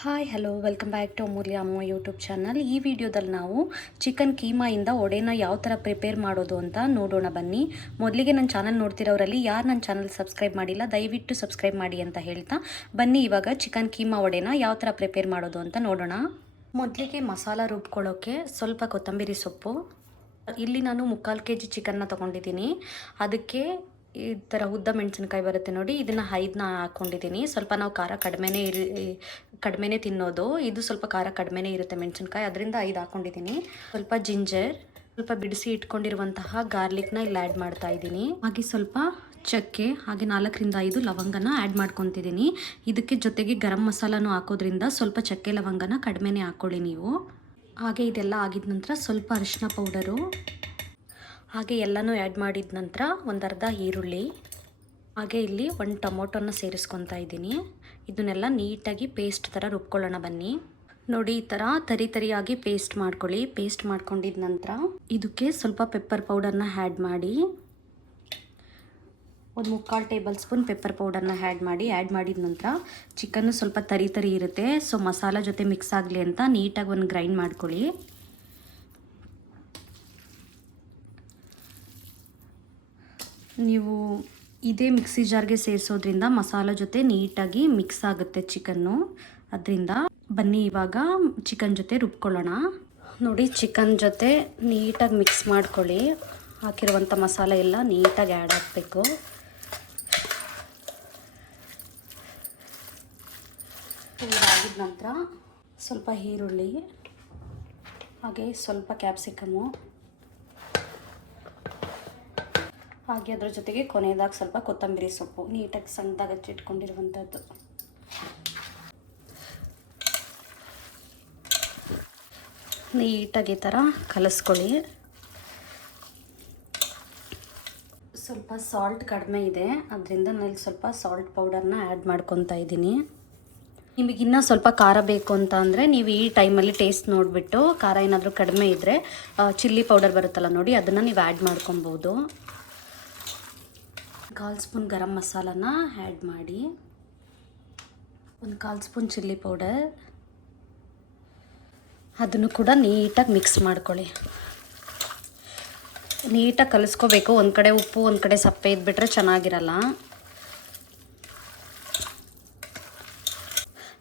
Hi hello welcome back to Amulya ಅಮ್ಮ YouTube channel. ಈ ವಿಡಿಯೋದಲ್ಲಿ ನಾವು ಚಿಕನ್ ಕೀಮಾಯಿಂದ ವಡೆನ ಯಾವ ಥರ ಪ್ರಿಪೇರ್ ಮಾಡೋದು ಅಂತ ನೋಡೋಣ ಬನ್ನಿ. ಮೊದಲಿಗೆ ನನ್ನ ಚಾನಲ್ ನೋಡ್ತಿರೋರಲ್ಲಿ ಯಾರು ನನ್ನ ಚಾನಲ್ ಸಬ್ಸ್ಕ್ರೈಬ್ ಮಾಡಿಲ್ಲ ದಯವಿಟ್ಟು ಸಬ್ಸ್ಕ್ರೈಬ್ ಮಾಡಿ ಅಂತ ಹೇಳ್ತಾ ಬನ್ನಿ ಇವಾಗ ಚಿಕನ್ ಕೀಮಾ ವಡೆನ ಯಾವ ಥರ ಪ್ರಿಪೇರ್ ಮಾಡೋದು ಅಂತ ನೋಡೋಣ. ಮೊದಲಿಗೆ ಮಸಾಲ ರುಬ್ಕೊಳ್ಳೋಕ್ಕೆ ಸ್ವಲ್ಪ ಕೊತ್ತಂಬರಿ ಸೊಪ್ಪು, ಇಲ್ಲಿ ನಾನು 3/4 kg ಚಿಕನ್ನ ತೊಗೊಂಡಿದ್ದೀನಿ. ಅದಕ್ಕೆ ಈ ಥರ ಉದ್ದ ಮೆಣಸಿನ್ಕಾಯಿ ಬರುತ್ತೆ ನೋಡಿ, ಇದನ್ನು 5ನ ಹಾಕ್ಕೊಂಡಿದ್ದೀನಿ. ಸ್ವಲ್ಪ ನಾವು ಖಾರ ಕಡಿಮೆನೇ ತಿನ್ನೋದು, ಇದು ಸ್ವಲ್ಪ ಖಾರ ಕಡಿಮೆನೇ ಇರುತ್ತೆ ಮೆಣಸಿನ್ಕಾಯಿ, ಅದರಿಂದ 5 ಹಾಕ್ಕೊಂಡಿದ್ದೀನಿ. ಸ್ವಲ್ಪ ಜಿಂಜರ್, ಸ್ವಲ್ಪ ಬಿಡಿಸಿ ಇಟ್ಕೊಂಡಿರುವಂತಹ ಗಾರ್ಲಿಕ್ನ ಇಲ್ಲಿ ಆ್ಯಡ್ ಮಾಡ್ತಾ ಇದ್ದೀನಿ. ಹಾಗೆ ಸ್ವಲ್ಪ ಚಕ್ಕೆ, ಹಾಗೆ 4ರಿಂದ 5 ಲವಂಗನ ಆ್ಯಡ್ ಮಾಡ್ಕೊತಿದ್ದೀನಿ. ಇದಕ್ಕೆ ಜೊತೆಗೆ ಗರಂ ಮಸಾಲನೂ ಹಾಕೋದ್ರಿಂದ ಸ್ವಲ್ಪ ಚಕ್ಕೆ ಲವಂಗನ ಕಡಿಮೆನೇ ಹಾಕ್ಕೊಳ್ಳಿ ನೀವು. ಹಾಗೆ ಇದೆಲ್ಲ ಆಗಿದ ನಂತರ ಸ್ವಲ್ಪ ಅರಿಶಿನ ಪೌಡರು, ಹಾಗೆ ಎಲ್ಲನೂ ಆ್ಯಡ್ ಮಾಡಿದ ನಂತರ ಒಂದು ಅರ್ಧ ಈರುಳ್ಳಿ, ಹಾಗೆ ಇಲ್ಲಿ 1 ಟೊಮೊಟೊನ ಸೇರಿಸ್ಕೊತಾ ಇದ್ದೀನಿ. ಇದನ್ನೆಲ್ಲ ನೀಟಾಗಿ ಪೇಸ್ಟ್ ಥರ ರುಬ್ಕೊಳ್ಳೋಣ ಬನ್ನಿ. ನೋಡಿ ಈ ಥರ ತರಿಯಾಗಿ ಪೇಸ್ಟ್ ಮಾಡ್ಕೊಳ್ಳಿ. ಪೇಸ್ಟ್ ಮಾಡ್ಕೊಂಡಿದ ನಂತರ ಇದಕ್ಕೆ ಸ್ವಲ್ಪ ಪೆಪ್ಪರ್ ಪೌಡರ್ನ ಆ್ಯಡ್ ಮಾಡಿ, ಒಂದು 3/4 ಟೇಬಲ್ ಸ್ಪೂನ್ ಪೆಪ್ಪರ್ ಪೌಡರ್ನ ಆ್ಯಡ್ ಮಾಡಿದ ನಂತರ ಚಿಕನ್ನು ಸ್ವಲ್ಪ ತರಿ ಇರುತ್ತೆ, ಸೊ ಮಸಾಲ ಜೊತೆ ಮಿಕ್ಸ್ ಆಗಲಿ ಅಂತ ನೀಟಾಗಿ ಒಂದು ಗ್ರೈಂಡ್ ಮಾಡ್ಕೊಳ್ಳಿ. ನೀವು ಇದೇ ಮಿಕ್ಸಿ ಜಾರ್ಗೆ ಸೇರಿಸೋದ್ರಿಂದ ಮಸಾಲ ಜೊತೆ ನೀಟಾಗಿ ಮಿಕ್ಸ್ ಆಗುತ್ತೆ ಚಿಕನ್ನು. ಅದರಿಂದ ಬನ್ನಿ ಇವಾಗ ಚಿಕನ್ ಜೊತೆ ರುಬ್ಕೊಳ್ಳೋಣ. ನೋಡಿ ಚಿಕನ್ ಜೊತೆ ನೀಟಾಗಿ ಮಿಕ್ಸ್ ಮಾಡ್ಕೊಳ್ಳಿ. ಹಾಕಿರುವಂಥ ಮಸಾಲೆ ಎಲ್ಲ ನೀಟಾಗಿ ಆ್ಯಡ್ ಆಗಬೇಕು. ಇದಾಗಿದ ನಂತರ ಸ್ವಲ್ಪ ಈರುಳ್ಳಿ, ಹಾಗೆ ಸ್ವಲ್ಪ ಕ್ಯಾಪ್ಸಿಕಮು, ಹಾಗೆ ಅದರ ಜೊತೆಗೆ ಕೊನೆಯದಾಗಿ ಸ್ವಲ್ಪ ಕೊತ್ತಂಬರಿ ಸೊಪ್ಪು ನೀಟಾಗಿ ಸಣ್ಣದಾಗಿ ಹಚ್ಚಿಟ್ಕೊಂಡಿರುವಂಥದ್ದು. ನೀಟಾಗಿ ಈ ಥರ ಕಲಿಸ್ಕೊಳ್ಳಿ. ಸ್ವಲ್ಪ ಸಾಲ್ಟ್ ಕಡಿಮೆ ಇದೆ, ಅದರಿಂದ ನಾನು ಸ್ವಲ್ಪ ಸಾಲ್ಟ್ ಪೌಡರ್ನ ಆ್ಯಡ್ ಮಾಡ್ಕೊತಾ ಇದ್ದೀನಿ. ನಿಮಗಿನ್ನೂ ಸ್ವಲ್ಪ ಖಾರ ಬೇಕು ಅಂತ ಅಂದರೆ ನೀವು ಈ ಟೈಮಲ್ಲಿ ಟೇಸ್ಟ್ ನೋಡಿಬಿಟ್ಟು ಖಾರ ಏನಾದರೂ ಕಡಿಮೆ ಇದ್ದರೆ ಚಿಲ್ಲಿ ಪೌಡರ್ ಬರುತ್ತಲ್ಲ ನೋಡಿ, ಅದನ್ನು ನೀವು ಆ್ಯಡ್ ಮಾಡ್ಕೊಬೋದು. 1/4 ಸ್ಪೂನ್ ಗರಂ ಮಸಾಲನ ಆ್ಯಡ್ ಮಾಡಿ, 1/4 ಸ್ಪೂನ್ ಚಿಲ್ಲಿ ಪೌಡರ್, ಅದನ್ನು ಕೂಡ ನೀಟಾಗಿ ಮಿಕ್ಸ್ ಮಾಡ್ಕೊಳ್ಳಿ. ನೀಟಾಗಿ ಕಲಿಸ್ಕೋಬೇಕು. ಒಂದು ಕಡೆ ಉಪ್ಪು ಒಂದು ಕಡೆ ಸಪ್ಪೆ ಇದ್ಬಿಟ್ರೆ ಚೆನ್ನಾಗಿರಲ್ಲ.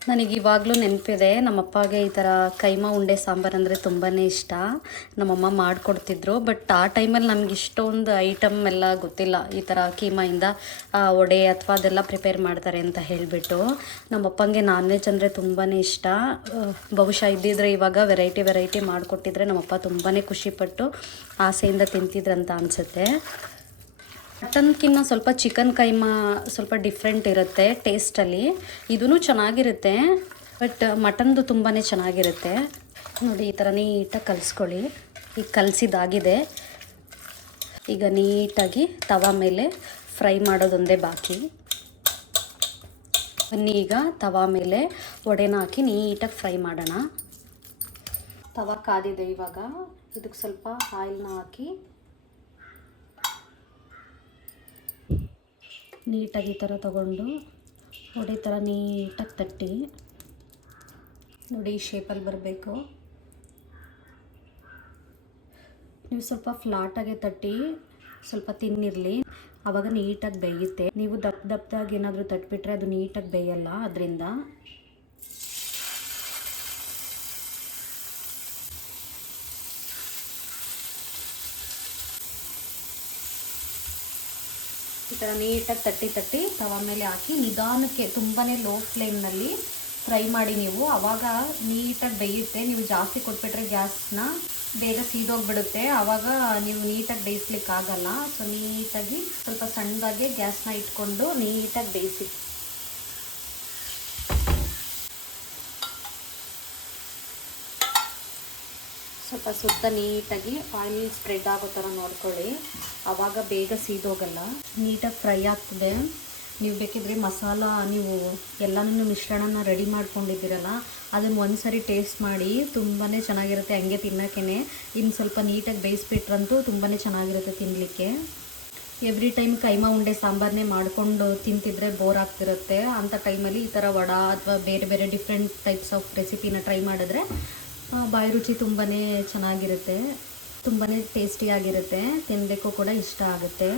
ನನಗೆ ಇವಾಗಲೂ ನೆನಪಿದೆ, ನಮ್ಮಪ್ಪಗೆ ಈ ಥರ ಕೈಮಾ ಉಂಡೆ ಸಾಂಬಾರು ಅಂದರೆ ತುಂಬಾ ಇಷ್ಟ. ನಮ್ಮಮ್ಮ ಮಾಡಿಕೊಡ್ತಿದ್ರು. ಬಟ್ ಆ ಟೈಮಲ್ಲಿ ನಮ್ಗೆ ಇಷ್ಟೊಂದು ಐಟಮ್ ಎಲ್ಲ ಗೊತ್ತಿಲ್ಲ, ಈ ಥರ ಕೀಮಾಯಿಂದ ವಡೆ ಅಥವಾ ಅದೆಲ್ಲ ಪ್ರಿಪೇರ್ ಮಾಡ್ತಾರೆ ಅಂತ ಹೇಳಿಬಿಟ್ಟು. ನಮ್ಮಪ್ಪಂಗೆ ನಾನ್ ವೆಜ್ ಅಂದರೆ ತುಂಬಾ ಇಷ್ಟ. ಬಹುಶಃ ಇದ್ದಿದ್ರೆ ಇವಾಗ ವೆರೈಟಿ ಮಾಡಿಕೊಟ್ಟಿದ್ರೆ ನಮ್ಮಪ್ಪ ತುಂಬಾ ಖುಷಿಪಟ್ಟು ಆಸೆಯಿಂದ ತಿಂತಿದ್ರಂತ ಅನಿಸುತ್ತೆ. ಮಟನ್ಕಿನ್ನ ಸ್ವಲ್ಪ ಚಿಕನ್ ಕೈಮಾ ಸ್ವಲ್ಪ ಡಿಫ್ರೆಂಟ್ ಇರುತ್ತೆ ಟೇಸ್ಟಲ್ಲಿ. ಇದೂ ಚೆನ್ನಾಗಿರುತ್ತೆ, ಬಟ್ ಮಟನ್ದು ತುಂಬಾ ಚೆನ್ನಾಗಿರುತ್ತೆ. ನೋಡಿ ಈ ಥರ ನೀಟಾಗಿ ಕಲಿಸ್ಕೊಳ್ಳಿ. ಈಗ ಕಲಸಿದಾಗಿದೆ. ಈಗ ನೀಟಾಗಿ ತವಾ ಮೇಲೆ ಫ್ರೈ ಮಾಡೋದೊಂದೇ ಬಾಕಿ. ಬನ್ನಿ ಈಗ ತವಾ ಮೇಲೆ ವಡೆನ ಹಾಕಿ ನೀಟಾಗಿ ಫ್ರೈ ಮಾಡೋಣ. ತವಾ ಕಾದಿದೆ. ಇವಾಗ ಇದಕ್ಕೆ ಸ್ವಲ್ಪ ಆಯಿಲ್ನ ಹಾಕಿ ನೀಟಾಗಿ ಈ ಥರ ತಗೊಂಡು ವಡೆ ಥರ ನೀಟಾಗಿ ತಟ್ಟಿ ನೋಡಿ, ಈ ಶೇಪಲ್ಲಿ ಬರಬೇಕು. ನೀವು ಸ್ವಲ್ಪ ಫ್ಲಾಟಾಗೆ ತಟ್ಟಿ ಸ್ವಲ್ಪ ತಿನ್ನಿರಲಿ, ಆವಾಗ ನೀಟಾಗಿ ಬೇಯುತ್ತೆ. ನೀವು ದಪ್ಪದಾಗಿ ಏನಾದರೂ ತಟ್ಬಿಟ್ರೆ ಅದು ನೀಟಾಗಿ ಬೇಯಲ್ಲ. ಅದರಿಂದ ಈ ಥರ ನೀಟಾಗಿ ತಟ್ಟಿ ತವಾ ಮೇಲೆ ಹಾಕಿ ನಿಧಾನಕ್ಕೆ ತುಂಬಾ ಲೋ ಫ್ಲೇಮ್ನಲ್ಲಿ ಫ್ರೈ ಮಾಡಿ ನೀವು. ಆವಾಗ ನೀಟಾಗಿ ಬೇಯುತ್ತೆ. ನೀವು ಜಾಸ್ತಿ ಕೊಟ್ಬಿಟ್ರೆ ಗ್ಯಾಸ್ನ ಬೇಗ ಸೀದೋಗಿಬಿಡುತ್ತೆ, ಆವಾಗ ನೀವು ನೀಟಾಗಿ ಬೇಯಿಸ್ಲಿಕ್ಕಾಗಲ್ಲ. ಸೊ ನೀಟಾಗಿ ಸ್ವಲ್ಪ ಸಣ್ಣದಾಗೆ ಗ್ಯಾಸ್ನ ಇಟ್ಕೊಂಡು ನೀಟಾಗಿ ಬೇಯಿಸಿ. ಸ್ವಲ್ಪ ಸುತ್ತ ನೀಟಾಗಿ ಆಯಿಲ್ ಸ್ಪ್ರೆಡ್ ಆಗೋ ಥರ ನೋಡ್ಕೊಳ್ಳಿ, ಆವಾಗ ಬೇಗ ಸೀದೋಗಲ್ಲ. ನೀಟಾಗಿ ಫ್ರೈ ಆಗ್ತದೆ. ನೀವು ಬೇಕಿದ್ರೆ ಮಸಾಲ ನೀವು ಎಲ್ಲನೂ ಮಿಶ್ರಣನ ರೆಡಿ ಮಾಡ್ಕೊಂಡಿದ್ದೀರಲ್ಲ, ಅದನ್ನು ಒಂದು ಸರಿ ಟೇಸ್ಟ್ ಮಾಡಿ. ತುಂಬಾ ಚೆನ್ನಾಗಿರುತ್ತೆ ಹಂಗೆ ತಿನ್ನೋಕ್ಕೇ. ಇನ್ನು ಸ್ವಲ್ಪ ನೀಟಾಗಿ ಬೇಯಿಸ್ಬಿಟ್ರಂತೂ ತುಂಬಾ ಚೆನ್ನಾಗಿರುತ್ತೆ ತಿನ್ನಲಿಕ್ಕೆ. ಎವ್ರಿ ಟೈಮ್ ಕೈಮಾ ಉಂಡೆ ಸಾಂಬಾರನ್ನೇ ಮಾಡಿಕೊಂಡು ತಿಂತಿದ್ರೆ ಬೋರ್ ಆಗ್ತಿರುತ್ತೆ. ಅಂಥ ಟೈಮಲ್ಲಿ ಈ ಥರ ವಡಾ ಅಥವಾ ಬೇರೆ ಬೇರೆ ಡಿಫ್ರೆಂಟ್ ಟೈಪ್ಸ್ ಆಫ್ ರೆಸಿಪಿನ ಟ್ರೈ ಮಾಡಿದ್ರೆ ಬಾಯಿ ರುಚಿ ತುಂಬಾ ಚೆನ್ನಾಗಿರುತ್ತೆ, ತುಂಬಾ ಟೇಸ್ಟಿಯಾಗಿರುತ್ತೆ, ತಿನ್ನಬೇಕು ಕೂಡ ಇಷ್ಟ ಆಗುತ್ತೆ.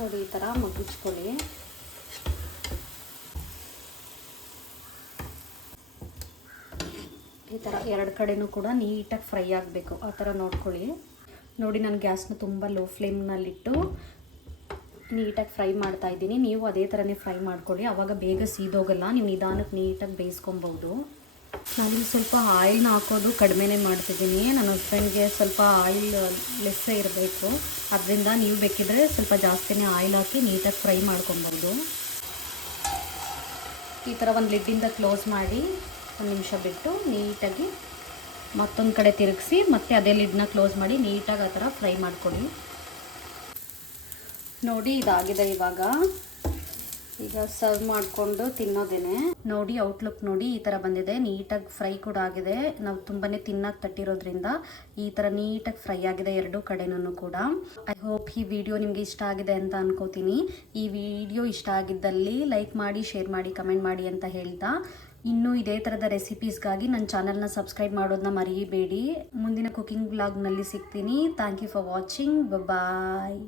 ನೋಡಿ ಈ ಥರ ಮಗ್ಗಿಸ್ಕೊಳ್ಳಿ. ಈ ಥರ ಎರಡು ಕಡೆನೂ ಕೂಡ ನೀಟಾಗಿ ಫ್ರೈ ಆಗಬೇಕು, ಆ ಥರ ನೋಡ್ಕೊಳ್ಳಿ. ನೋಡಿ ನಾನು ಗ್ಯಾಸ್ನ ತುಂಬ ಲೋ ಫ್ಲೇಮ್ನಲ್ಲಿಟ್ಟು ನೀಟಾಗಿ ಫ್ರೈ ಮಾಡ್ತಾ ಇದ್ದೀನಿ. ನೀವು ಅದೇ ಥರನೇ ಫ್ರೈ ಮಾಡ್ಕೊಳ್ಳಿ, ಆವಾಗ ಬೇಗ ಸೀದೋಗಲ್ಲ, ನೀವು ನಿಧಾನಕ್ಕೆ ನೀಟಾಗಿ ಬೇಯಿಸ್ಕೊಬೋದು. ನಾನಿಲ್ಲಿ ಸ್ವಲ್ಪ ಆಯಿಲ್ನ ಹಾಕೋದು ಕಡಿಮೆನೇ ಮಾಡ್ತಿದ್ದೀನಿ. ನನ್ನ ಹಸ್ಬೆಂಡ್ಗೆ ಸ್ವಲ್ಪ ಆಯಿಲ್ ಲೆಸ್ಸೇ ಇರಬೇಕು, ಅದರಿಂದ ನೀವು ಬೇಕಿದ್ರೆ ಸ್ವಲ್ಪ ಜಾಸ್ತಿನೇ ಆಯಿಲ್ ಹಾಕಿ ನೀಟಾಗಿ ಫ್ರೈ ಮಾಡ್ಕೊಬೋದು. ಈ ಥರ ಒಂದು ಲಿಡ್ಡಿಂದ ಕ್ಲೋಸ್ ಮಾಡಿ ಒಂದು ನಿಮಿಷ ಬಿಟ್ಟು ನೀಟಾಗಿ ಮತ್ತೊಂದು ಕಡೆ ತಿರುಗಿಸಿ ಮತ್ತೆ ಅದೇ ಲಿಡ್ನ ಕ್ಲೋಸ್ ಮಾಡಿ ನೀಟಾಗಿ ಆ ಥರ ಫ್ರೈ ಮಾಡ್ಕೊಳ್ಳಿ. ನೋಡಿ ಇದಾಗಿದೆ. ಈಗ ಸರ್ವ್ ಮಾಡಿಕೊಂಡು ತಿನ್ನೋದೇನೆ. ನೋಡಿ ಔಟ್ಲುಕ್ ನೋಡಿ ಈ ಥರ ಬಂದಿದೆ, ನೀಟಾಗಿ ಫ್ರೈ ಕೂಡ ಆಗಿದೆ. ನಾವು ತುಂಬಾ ತಿನ್ನಕ್ಕೆ ತಟ್ಟಿರೋದ್ರಿಂದ ಈ ಥರ ನೀಟಾಗಿ ಫ್ರೈ ಆಗಿದೆ ಎರಡೂ ಕಡೆನೂ ಕೂಡ. ಐ ಹೋಪ್ ಈ ವಿಡಿಯೋ ನಿಮಗೆ ಇಷ್ಟ ಆಗಿದೆ ಅಂತ ಅನ್ಕೋತೀನಿ. ಈ ವಿಡಿಯೋ ಇಷ್ಟ ಆಗಿದ್ದಲ್ಲಿ ಲೈಕ್ ಮಾಡಿ, ಶೇರ್ ಮಾಡಿ, ಕಮೆಂಟ್ ಮಾಡಿ ಅಂತ ಹೇಳ್ತಾ, ಇನ್ನೂ ಇದೇ ಥರದ ರೆಸಿಪೀಸ್ಗಾಗಿ ನನ್ನ ಚಾನಲ್ನ ಸಬ್ಸ್ಕ್ರೈಬ್ ಮಾಡೋದನ್ನ ಮರೆಯಬೇಡಿ. ಮುಂದಿನ ಕುಕಿಂಗ್ ವ್ಲಾಗ್ನಲ್ಲಿ ಸಿಗ್ತೀನಿ. Thank you for watching. Bye.